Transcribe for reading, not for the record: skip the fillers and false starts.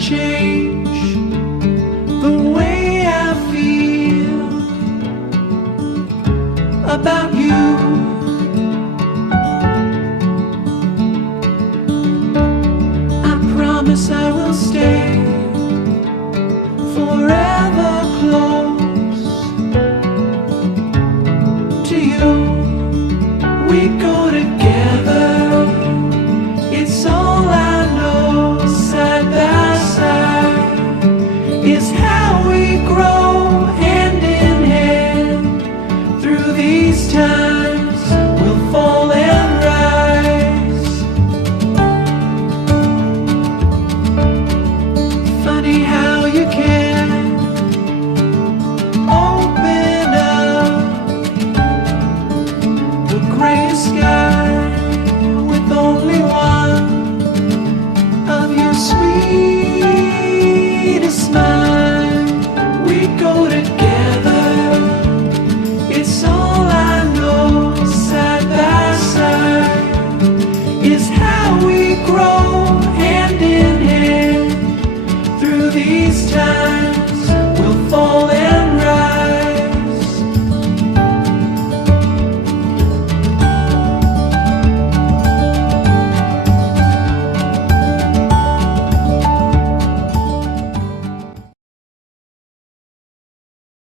change the way I feel about you. I promise I will stay forever close to you. We go together, it's all I know. Side by side is how we grow, hand in hand through these times.